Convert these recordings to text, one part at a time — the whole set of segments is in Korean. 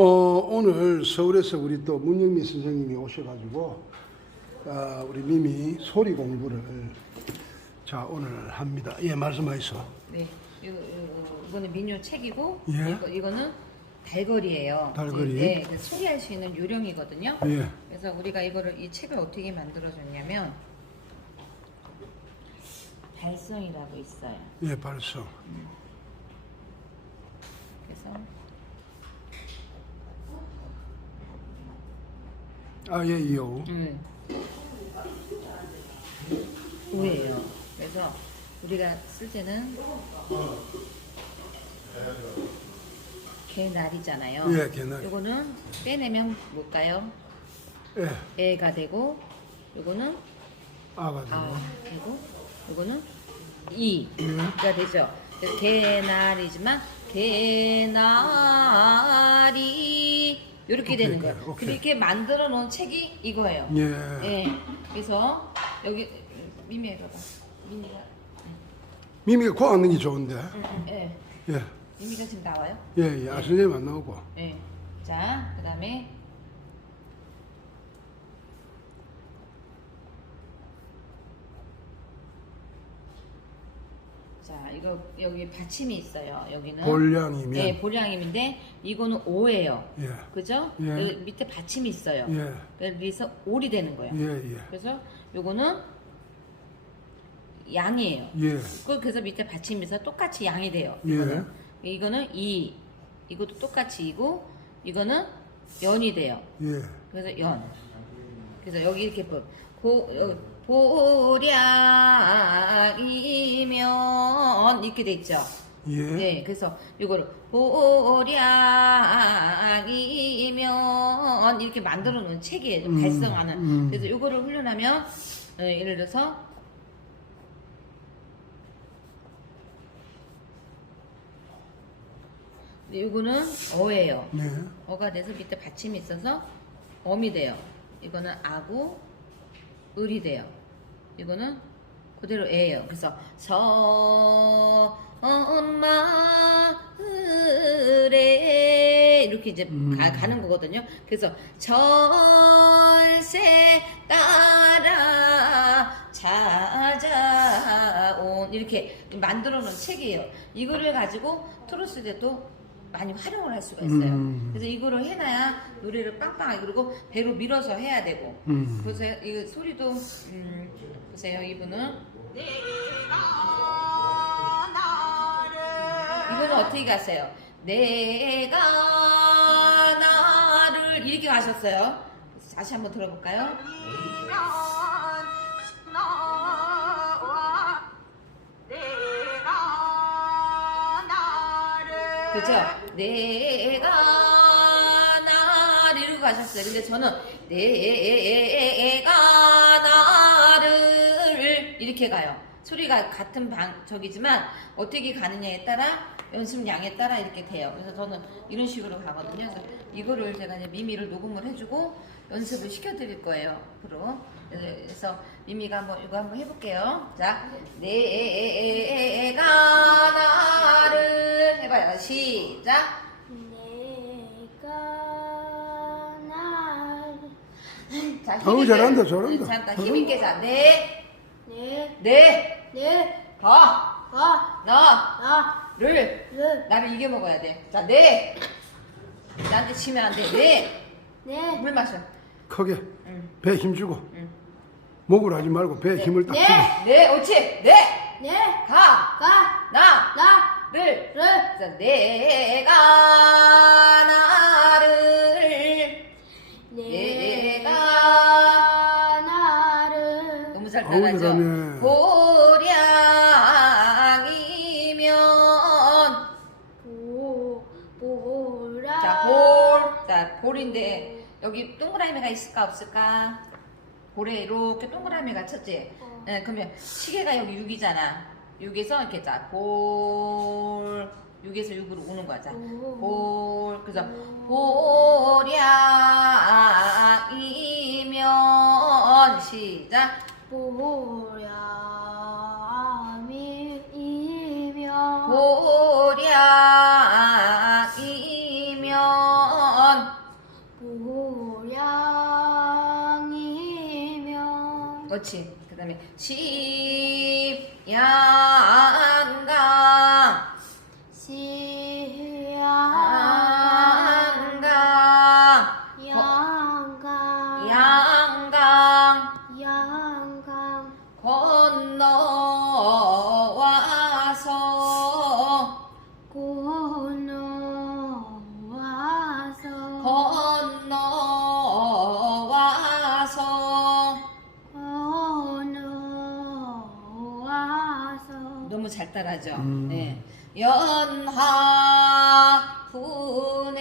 어, 오늘 서울에서 우리 또 문영미 선생님이 오셔가지고 아, 우리 미미 소리 공부를 자 오늘 합니다. 예 말씀하시오. 네, 이거, 이거, 이거는 민요 책이고 예. 이거, 이거는 달거리예요. 달거리. 네, 그 소리할 수 있는 요령이거든요. 예. 그래서 우리가 이거를 이 책을 어떻게 만들어줬냐면 발성이라고 있어요. 예 발성. 그래서 아 예 이요. 음. 오예요. 그래서 우리가 쓸 때는 개날이잖아요. 예, 개날. 요거는 빼내면 뭘까요? 예 애가 되고 요거는 아가 되고. 아 되고 요거는 이가 되죠. 그래서 개날이지만 개날이 이렇게 오케이, 되는 거예요. 오케이. 그렇게 만들어 놓은 책이 이거예요. 예. 예. 그래서 여기 미미 해봐봐. 미미가 미미가 코 앉는 게 좋은데. 예. 예. 미미가 지금 나와요? 예, 예. 아 선생님 안 나오고. 예. 자, 그 다음에 자, 이거 여기 받침이 있어요. 여기는 볼량이면. 예, 볼량임인데 이거는 오예요. 예. 그죠? 예. 여기 밑에 받침이 있어요. 예. 그래서 올이 되는 거예요. 예, 예. 그래서 요거는 양이에요. 예. 그- 그래서 밑에 받침이 있어 똑같이 양이 돼요. 예. 이거는 이거는 이 이것도 똑같이 이고 이거는 연이 돼요. 예. 그래서 연. 그래서 여기 이렇게 보, 고, 여- 보량이면 이렇게 돼 있죠. 예. 네, 그래서 이거를 보량이면 이렇게 만들어 놓은 책이에요. 좀 음, 발성하는. 음. 그래서 이거를 훈련하면 어, 예를 들어서 이거는 어예요. 네. 어가 돼서 밑에 받침이 있어서 엄이 돼요. 이거는 아고 을이 돼요. 이거는 그대로 애예요. 그래서 서마을에 이렇게 이제 음. 가, 가는 거거든요. 그래서 절세 따라 찾아온 이렇게 만들어 놓은 책이에요. 이거를 가지고 트로스 때도 많이 활용을 할 수가 있어요. 음. 그래서 이거를 해놔야 노래를 빵빵하게 그리고 배로 밀어서 해야 되고 음. 그래서 이 소리도 음, 보세요 이분은 이거는 어떻게 가세요? 내가 나를 이렇게 가셨어요. 그래서 다시 한번 들어볼까요? 그죠? 내가 나를 이러고 가셨어요. 근데 저는 내가 나를 이렇게 가요. 소리가 같은 방 저기지만 어떻게 가느냐에 따라 연습량에 따라 이렇게 돼요. 그래서 저는 이런 식으로 가거든요. 이거를 제가 이제 미미를 녹음을 해주고 연습을 시켜드릴 거예요. 앞으로. 그래서 미미가 한번 이거 한번 해볼게요. 자, 내가 나를 해봐요. 시작. 내가 날 자, 어우, 힘있게. 잘한다, 잘한다. 잠깐 힘있게 자. 네, 내, 네, 내, 가, 가, 나, 나, 를. 를, 나를 이겨 먹어야 돼. 자, 네. 나한테 치면 안 돼. 네. 내, 물 마셔. 크게 응, 배 힘주고 응. 목을 하지 말고 배에 힘을 딱 네. 주고. 네, 옳지. 네. 내, 가, 가, 나, 나, 를. 를, 자, 내가 나를. 내가 나를 너무 잘 어우, 따라죠. 잘하네. 보량이면 보, 보라 자, 볼. 자, 볼인데 여기 동그라미가 있을까 없을까? 볼에 이렇게 동그라미가 쳤지. 어. 네, 그러면 시계가 여기 6이잖아. 여기서 이렇게 자, 볼. 6에서 6으로 오는 거야. 자, 볼. 그래서, 보랴이면, 시작. 보랴이면, 보랴이면, 보량이면, 그렇지. 그 다음에, 시, 하죠. 음. 네. 연하 분에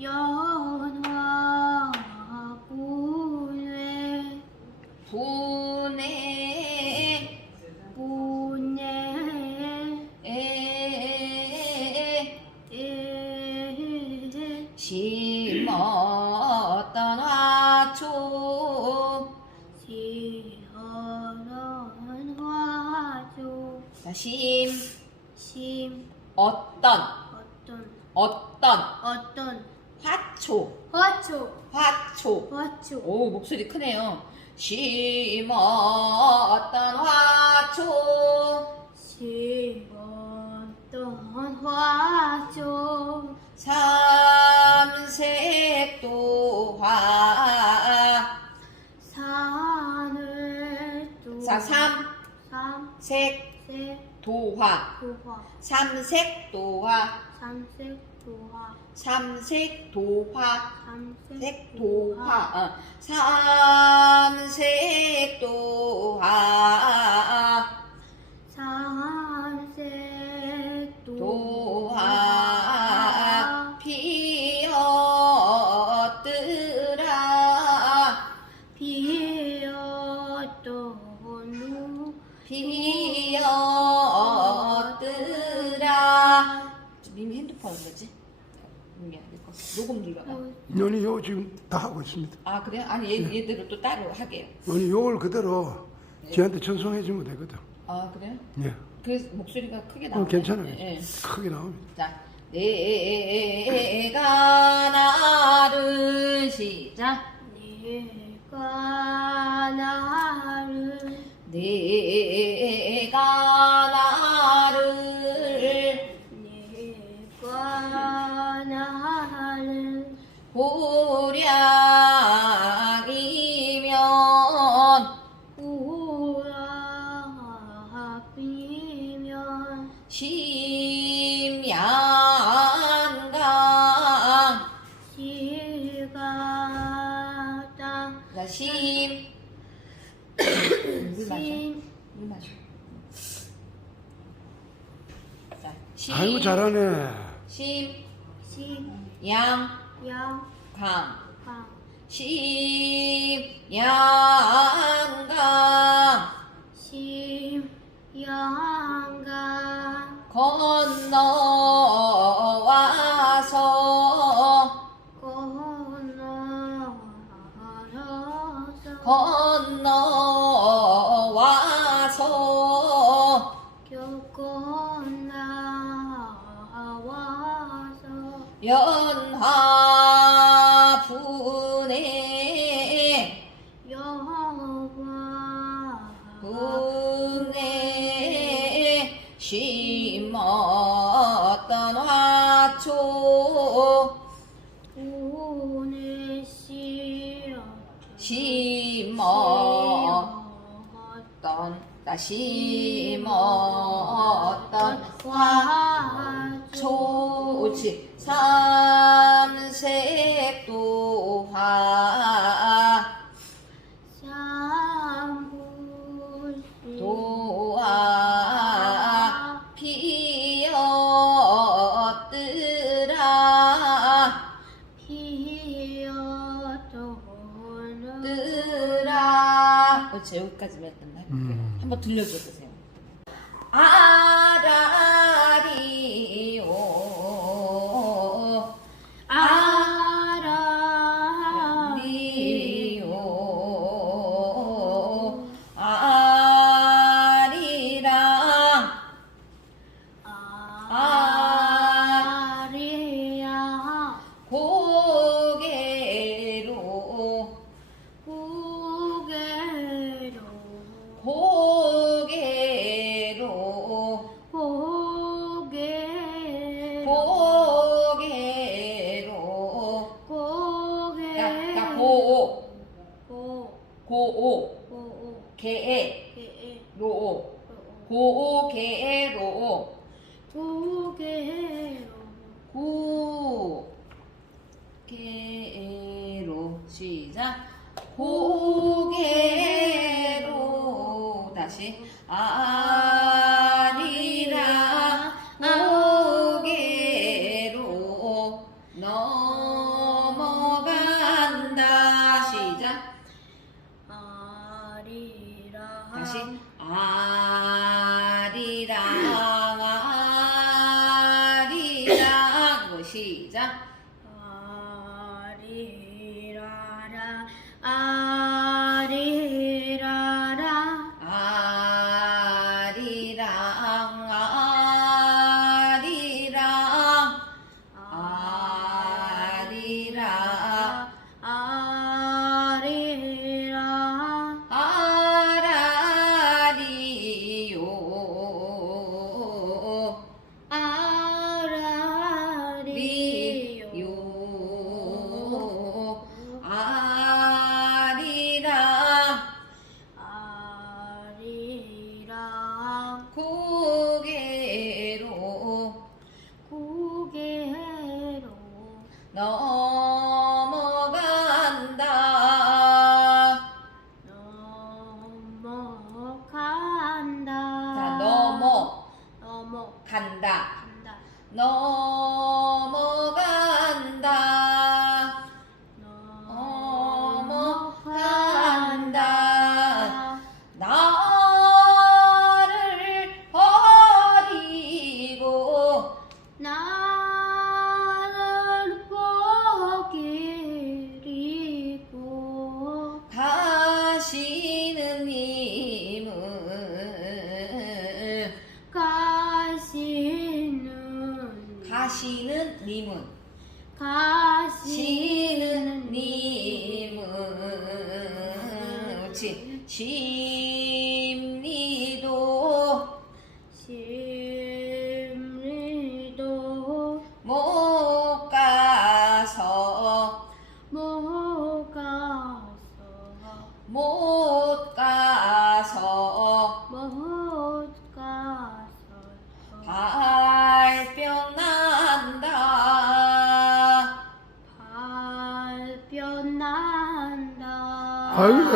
연화군의 분에 분의 에에 심었 오 목소리 크네요. 심었던 화초. 심었던 화초. 삼색도화. 산을 또 자 삼색. 도화. 삼색도화. 삼색 도화. 삼색 도화. 삼색 도화. 색도화. 어. 삼색 도화. 삼 눌러봐 연이 요 지금 다 하고 있습니다. 아 그래요? 아니 얘, 얘들을 또 따로 하게요 연이 요걸 그대로 지한테 전송해 주면 되거든. 아 그래요? 예. 그래서 목소리가 크게 어, 나와요 괜찮아요. 예. 크게 나옵니다. 자, 내가 나를 시작. 내가 나를 내가 자, 심. 아이고 잘하네. 심. 심양 양. 강. 강 심 양 강 심양강 건너와서 건너와서 건너 연화분에 분에 심었던 화초 심었던 나 심었던 화초. 옳지 삼색 도화 삼불 도화 피었더라 그렇지 여기까지만 일단 해볼게요 음. 한번 들려줘 보세요 아라 고개로. 고개로. 시작. 고개로. 다시. 아, 아 간다. 간다. 너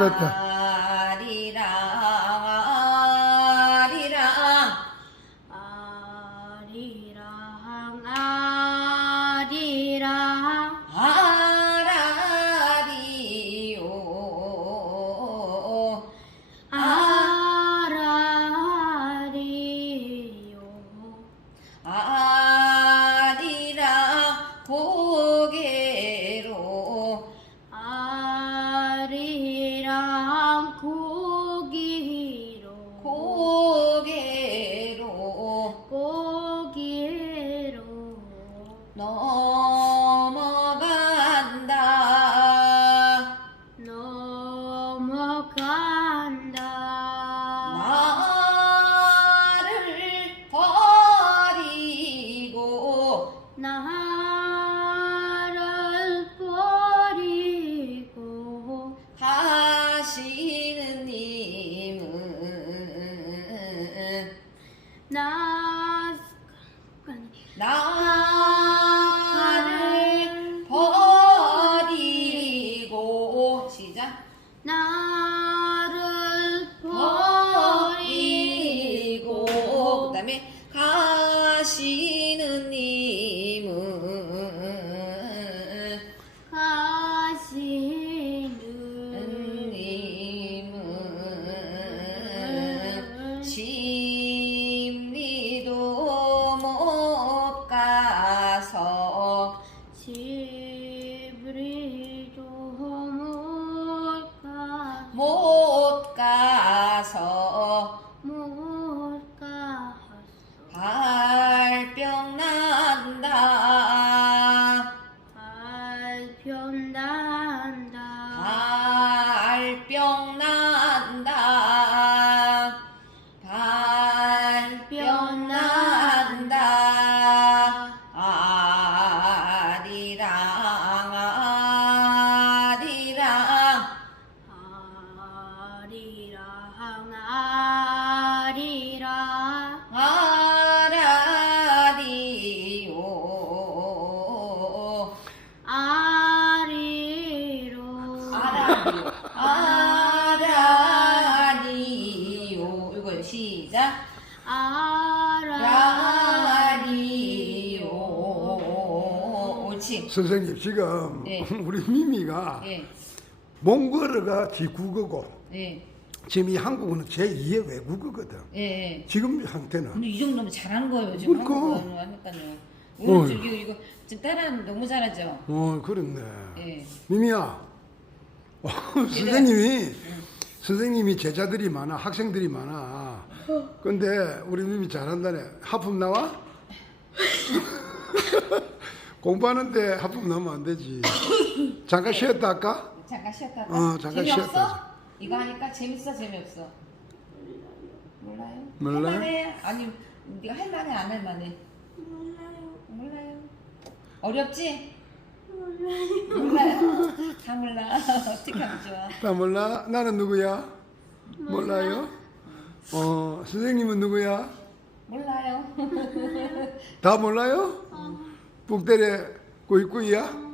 啊。Now, now. 시작 아라 라리요 옳지 선생님 지금 네. 우리 미미가 예 몽골어가 뒷국어고 예, 지금 이 한국어는 제2의 외국어거든. 예, 예. 지금 상태는 근데 이 정도면 잘하는 거예요 지금 그러니까. 한국어 하니까요 어. 오늘 저기 이거 지금 따라하면 너무 잘하죠 어 그렇네. 예 미미야, 어, 선생님이 선생님이 제자들이 많아, 학생들이 많아. 근데 우리 미미 잘한다네. 하품 나와? 공부하는데 하품 나오면 안 되지. 잠깐 쉬었다 할까? 잠깐 쉬었다 어, 잠깐 재미없어? 쉬었다 하자. 이거 하니까 재밌어 재미없어 몰라요? 몰라요? 할만해? 아니 네가 할만해 안 할만해? 몰라요 몰라요 어렵지? 몰라요 다 몰라 어떻게 하면 좋아 나 몰라? 나는 누구야? 몰라요? 어, 선생님은 누구야? 몰라요 다 몰라요? 북대래 꾸이꾸이야?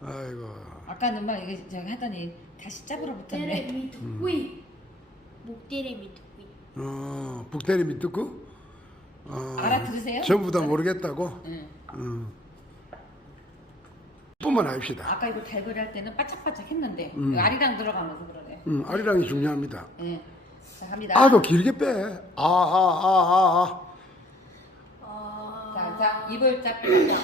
아이고. 아까는 막 이게 저기 하더니 다시 짭으로 붙었네 목대레미 두꾸이 목대레미 두꾸이 어, 북대리 밑듣고? 어, 알아들으세요? 전부 다 모르겠다고? 응. 음. 뿐만 합시다. 아까 이거 달고리 할 때는 바짝바짝 했는데 음. 이거 알이랑 들어가면서 그러네 음, 아리랑이 중요합니다. 예. 자 갑니다 아도 길게 빼. 아, 아, 아, 아, 아 자, 자 입을 딱 펴서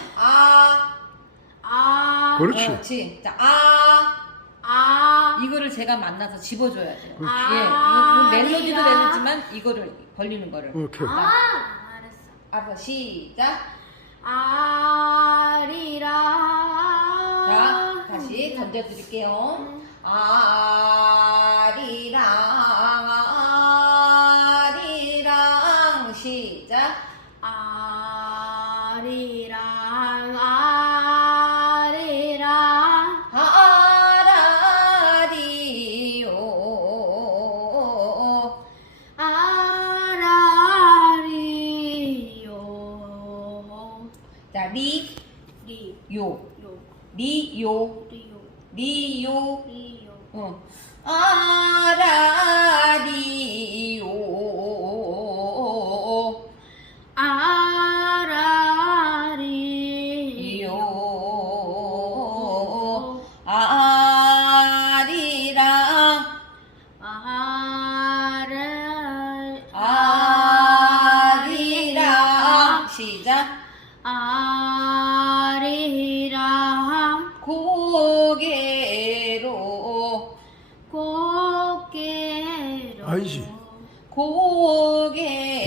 아아 그렇지. 그렇지 자, 아 아 이거를 제가 만나서 집어줘야 돼요. 그렇지. 예, 아, 이, 이 멜로디도 아리랑. 멜로디지만 이거를 벌리는 거를. 아. 오케이. 아 알았어 알았어, 시작. 아리라 자, 다시 던져드릴게요. 아리랑, 아리랑, 시작. 아리랑 아리랑 아라리요. 아라리요 자, 리, 리 요, 요 리요, 리요 리요. 아니지. 고개로.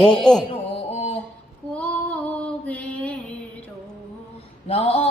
고개로 넘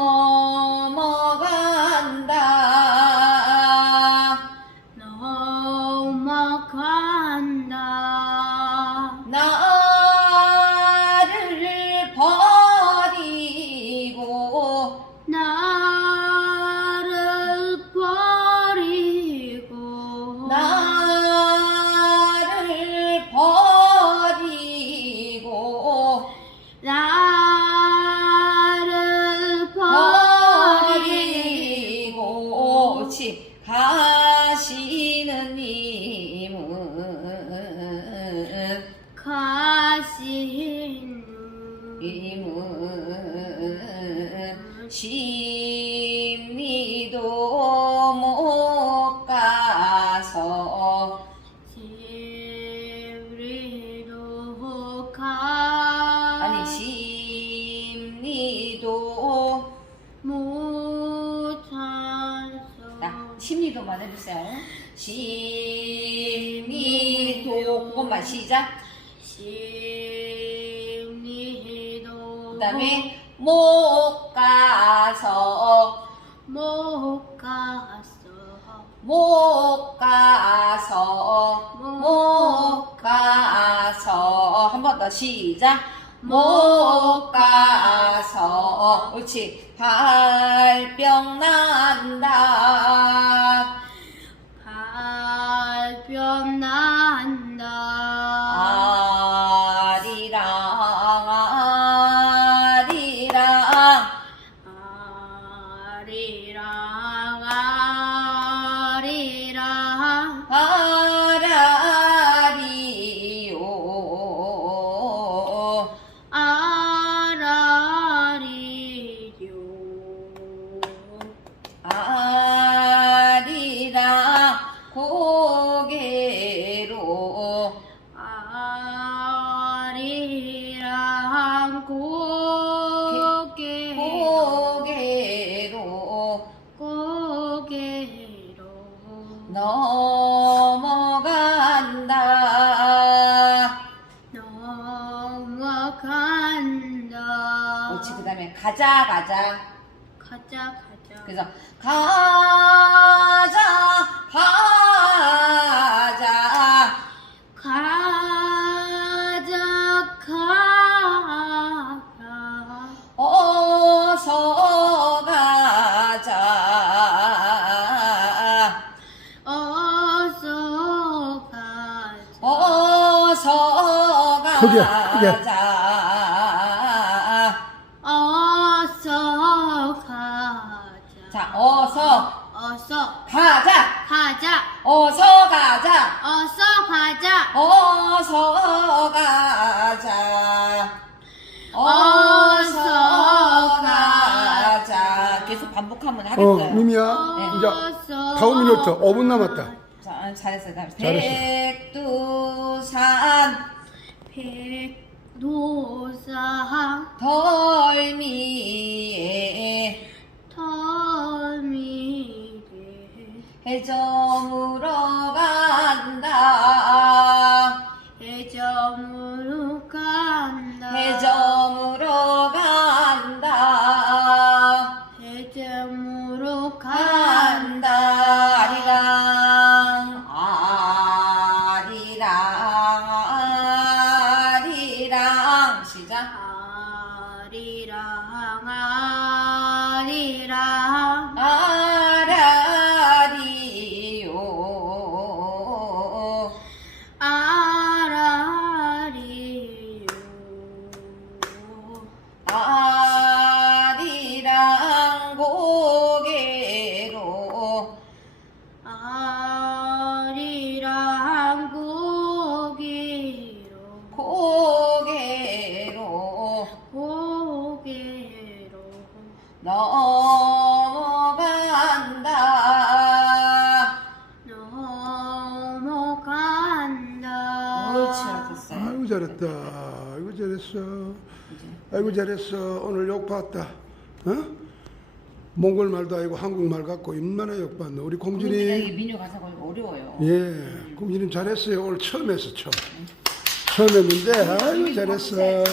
시작. 심리도 그 다음에 못 가서 못 가서 못 가서 못 가서. 한 번 더 시작. 못 가서. 옳지. 발병 난다 가자 가자. 가자 가자. 그래서 가자 가자. 가자 가자. 어서 가자. 어서 가자. 어서 크게, 가자 가자 가자 어서 가자 어서 가자 어서 가자 어서 가자 계속 반복하면 어, 하겠어요 미미야. 네. 이제 다음 미니트 5분 남았다. 자 아, 잘했어요 잘했어요 잘했어. 백두산 백도사 덜미에 간 아이고 잘했어. 오늘 욕 봤다. 어? 몽골 말도 아니고 한국말 같고 얼마나 욕 봤노. 우리 공주님. 이게 민요 가사가 어려워요 예, 공주님 잘했어요. 오늘 처음 했어 처음. 처음 했는데 아이고 잘했어. 잘했어요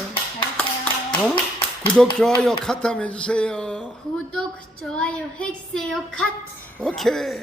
어? 구독 좋아요 카트 한번 해주세요. 구독 좋아요 해주세요 카트 오케이.